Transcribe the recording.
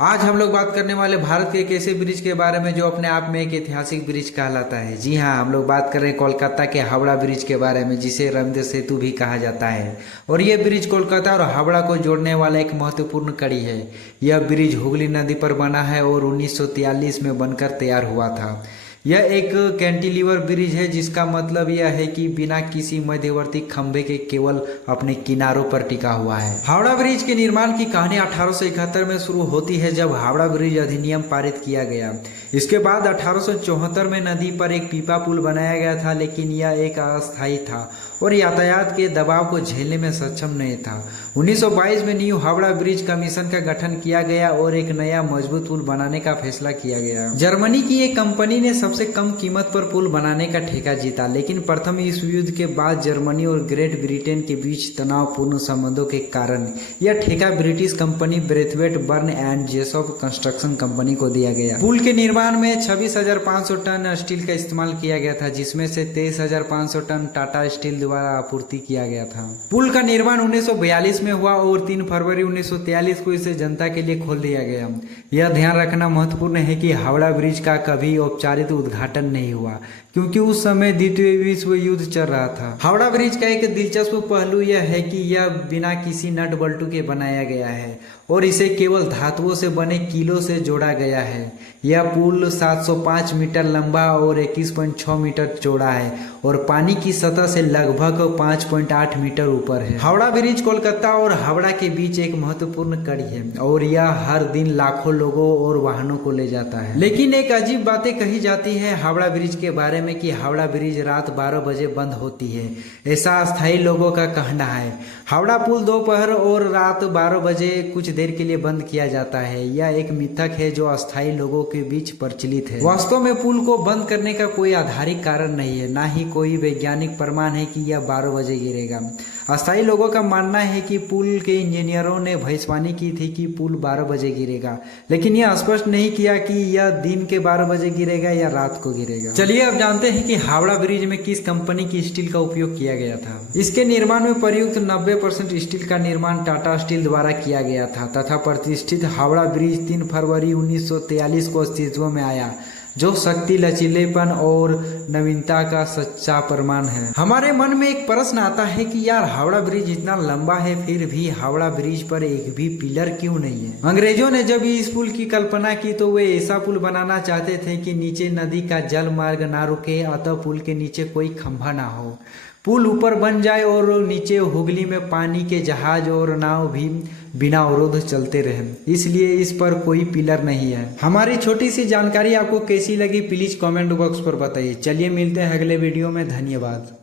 आज हम लोग बात करने वाले भारत के एक ऐसे ब्रिज के बारे में जो अपने आप में एक ऐतिहासिक ब्रिज कहलाता है। जी हाँ, हम लोग बात कर रहे हैं कोलकाता के हावड़ा ब्रिज के बारे में, जिसे रमदे सेतु भी कहा जाता है। और यह ब्रिज कोलकाता और हावड़ा को जोड़ने वाला एक महत्वपूर्ण कड़ी है। यह ब्रिज हुगली नदी पर बना है और 1943 में बनकर तैयार हुआ था। यह एक कैंटिलीवर ब्रिज है, जिसका मतलब यह है कि बिना किसी मध्यवर्ती खंभे के केवल अपने किनारों पर टिका हुआ है। हावड़ा ब्रिज के निर्माण की कहानी 1871 में शुरू होती है, जब हावड़ा ब्रिज अधिनियम पारित किया गया। इसके बाद 1874 में नदी पर एक पीपा पुल बनाया गया था, लेकिन यह एक अस्थायी था और यातायात के दबाव को झेलने में सक्षम नहीं था। 1922 में न्यू हावड़ा ब्रिज कमीशन का गठन किया गया और एक नया मजबूत पुल बनाने का फैसला किया गया। जर्मनी की एक कंपनी ने सबसे कम कीमत पर पुल बनाने का ठेका जीता, लेकिन प्रथम विश्व युद्ध के बाद जर्मनी और ग्रेट ब्रिटेन के बीच तनावपूर्ण संबंधों के कारण यह ठेका British company Braithwaite Burn and Jessop construction company को दिया गया। पुल के निर्माण में 26,500 टन स्टील का इस्तेमाल किया गया था, जिसमें से 23,500 टन टाटा स्टील द्वारा आपूर्ति किया गया था। पुल का निर्माण 1942 में हुआ और 3 फरवरी 1943 को इसे जनता के लिए खोल दिया गया। यह ध्यान रखना महत्वपूर्ण है कि हावड़ा ब्रिज का कभी औपचारिक उद्घाटन नहीं हुआ, क्योंकि उस समय द्वितीय विश्व युद्ध चल रहा था। हावड़ा ब्रिज का एक दिलचस्प पहलू यह है कि यह बिना किसी नट बल्टू के बनाया गया है और इसे केवल धातुओं से बने कीलों से जोड़ा गया है। यह पुल 705 मीटर लंबा और 21.6 मीटर चौड़ा है और पानी की सतह से लगभग 5.8 मीटर ऊपर है। हावड़ा ब्रिज कोलकाता और हावड़ा के बीच एक महत्वपूर्ण कड़ी है और यह हर दिन लाखों लोगों और वाहनों को ले जाता है। लेकिन एक अजीब बातें कही जाती है हावड़ा ब्रिज के बारे में कि हावड़ा ब्रिज रात 12 बजे बंद होती है। ऐसा अस्थायी लोगों का कहना है। हावड़ा पुल दोपहर और रात 12 बजे कुछ देर के लिए बंद किया जाता है। यह एक मिथक है जो अस्थायी लोगों के बीच प्रचलित है। वास्तव में पुल को बंद करने का कोई आधारिक कारण नहीं है, ना ही कोई वैज्ञानिक प्रमाण है कि यह 12 बजे गिरेगा। अस्थायी लोगों का मानना है कि पुल के इंजीनियरों ने भविष्यवाणी की थी कि पुल 12 बजे गिरेगा, लेकिन यह स्पष्ट नहीं किया कि यह दिन के 12 बजे गिरेगा या रात को गिरेगा। चलिए अब जानते हैं कि हावड़ा ब्रिज में किस कंपनी की स्टील का उपयोग किया गया था। इसके निर्माण में प्रयुक्त 90% स्टील का निर्माण टाटा स्टील द्वारा किया गया था तथा प्रतिष्ठित हावड़ा ब्रिज 3 फरवरी 1943 को अस्तित्व में आया, जो शक्ति, लचीलेपन और नवीनता का सच्चा प्रमाण है। हमारे मन में एक प्रश्न आता है कि यार, हावड़ा ब्रिज इतना लंबा है, फिर भी हावड़ा ब्रिज पर एक भी पिलर क्यों नहीं है? अंग्रेजों ने जब इस पुल की कल्पना की तो वे ऐसा पुल बनाना चाहते थे कि नीचे नदी का जल मार्ग ना रुके, अतः पुल के नीचे कोई खंभा ना हो। पुल ऊपर बन जाए और नीचे हुगली में पानी के जहाज और नाव भी बिना अवरोध चलते रहे, इसलिए इस पर कोई पिलर नहीं है। हमारी छोटी सी जानकारी आपको कैसी लगी, प्लीज कमेंट बॉक्स पर बताइए। चलिए मिलते हैं अगले वीडियो में। धन्यवाद।